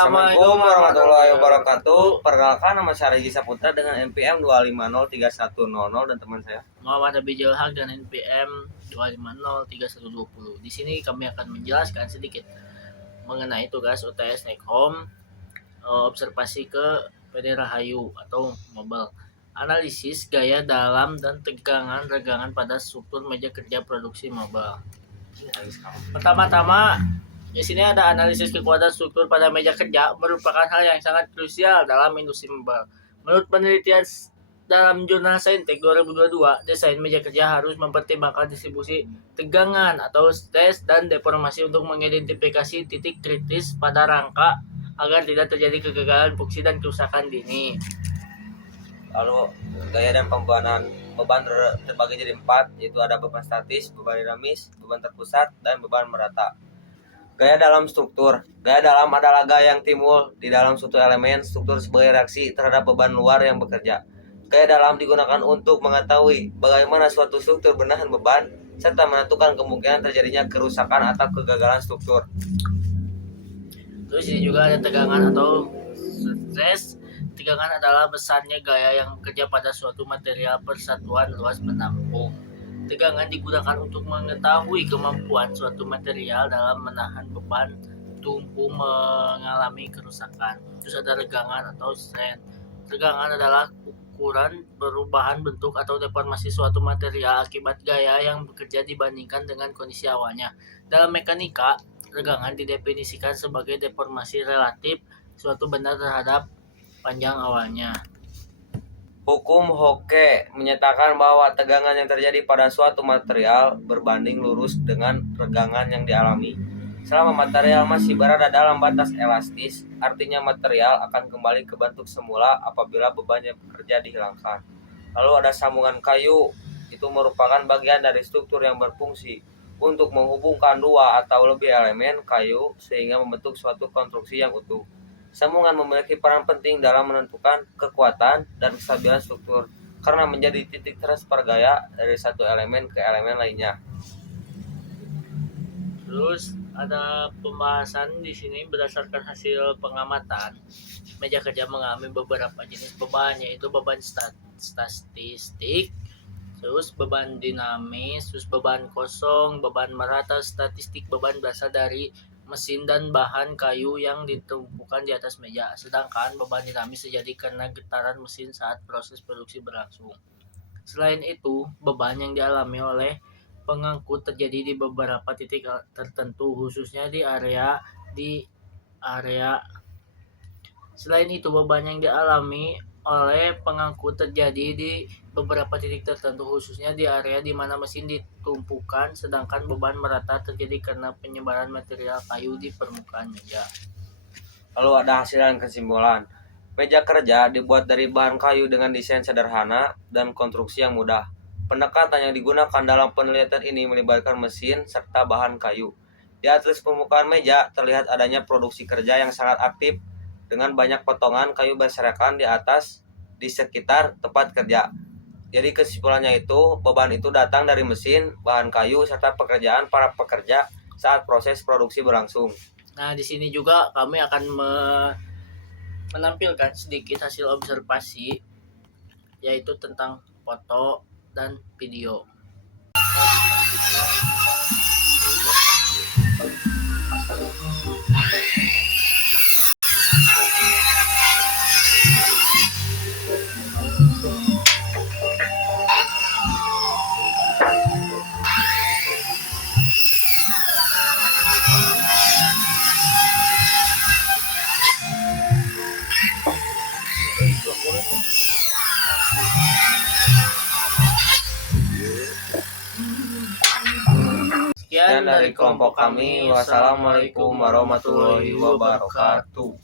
Assalamualaikum warahmatullahi wabarakatuh. Perkenalkan, nama saya Regi Saputra dengan NPM 2503100 dan teman saya Muhammad Abijal Haq dan NPM 2503120. Di sini kami akan menjelaskan sedikit mengenai tugas UTS Take Home observasi ke PD Rahayu atau Mobile. Analisis gaya dalam dan tegangan regangan pada struktur meja kerja produksi mobile. Pertama-tama, di sini ada analisis kekuatan struktur pada meja kerja merupakan hal yang sangat krusial dalam industri mobile. Menurut penelitian dalam jurnal Saintek 2022, desain meja kerja harus mempertimbangkan distribusi tegangan atau stres dan deformasi untuk mengidentifikasi titik kritis pada rangka agar tidak terjadi kegagalan fungsi dan kerusakan dini. Lalu gaya dan pembuatan beban terbagi jadi 4, yaitu ada beban statis, beban dinamis, beban terpusat, dan beban merata. Gaya dalam struktur. Gaya dalam adalah gaya yang timbul di dalam suatu elemen struktur sebagai reaksi terhadap beban luar yang bekerja. Gaya dalam digunakan untuk mengetahui bagaimana suatu struktur menahan beban serta menentukan kemungkinan terjadinya kerusakan atau kegagalan struktur. Terus ini juga ada tegangan atau stres. Tegangan adalah besarnya gaya yang bekerja pada suatu material persatuan luas penampung. Tegangan digunakan untuk mengetahui kemampuan suatu material dalam menahan beban tumpu mengalami kerusakan. Terus ada regangan atau strain. Regangan adalah ukuran perubahan bentuk atau deformasi suatu material akibat gaya yang bekerja dibandingkan dengan kondisi awalnya. Dalam mekanika, regangan didefinisikan sebagai deformasi relatif suatu benda terhadap panjang awalnya. Hukum Hooke menyatakan bahwa tegangan yang terjadi pada suatu material berbanding lurus dengan regangan yang dialami. Selama material masih berada dalam batas elastis, artinya material akan kembali ke bentuk semula apabila beban yang bekerja dihilangkan. Lalu ada sambungan kayu, itu merupakan bagian dari struktur yang berfungsi untuk menghubungkan dua atau lebih elemen kayu sehingga membentuk suatu konstruksi yang utuh. Sambungan memiliki peran penting dalam menentukan kekuatan dan kestabilan struktur karena menjadi titik transfer gaya dari satu elemen ke elemen lainnya. Terus ada pembahasan di sini berdasarkan hasil pengamatan. Meja kerja mengalami beberapa jenis beban, yaitu beban statistik, terus beban dinamis, terus beban kosong, beban merata. Statistik beban berasal dari mesin dan bahan kayu yang ditumpukan di atas meja, sedangkan beban dinamis terjadi karena getaran mesin saat proses produksi berlangsung. Selain itu, beban yang dialami oleh pengangkut terjadi di beberapa titik tertentu, khususnya di area. Selain itu, beban yang dialami oleh pengangkut terjadi di beberapa titik tertentu, khususnya di area di mana mesin ditumpukan, sedangkan beban merata terjadi karena penyebaran material kayu di permukaan meja. Lalu ada hasil dan kesimpulan. Meja kerja dibuat dari bahan kayu dengan desain sederhana dan konstruksi yang mudah. Pendekatan yang digunakan dalam penelitian ini melibatkan mesin serta bahan kayu. Di atas permukaan meja terlihat adanya produksi kerja yang sangat aktif dengan banyak potongan kayu berserakan di sekitar tempat kerja. Jadi kesimpulannya itu, beban itu datang dari mesin, bahan kayu, serta pekerjaan para pekerja saat proses produksi berlangsung. Nah, di sini juga kami akan menampilkan sedikit hasil observasi, yaitu tentang foto dan video. Sekian dari kelompok kami. Wassalamualaikum warahmatullahi wabarakatuh.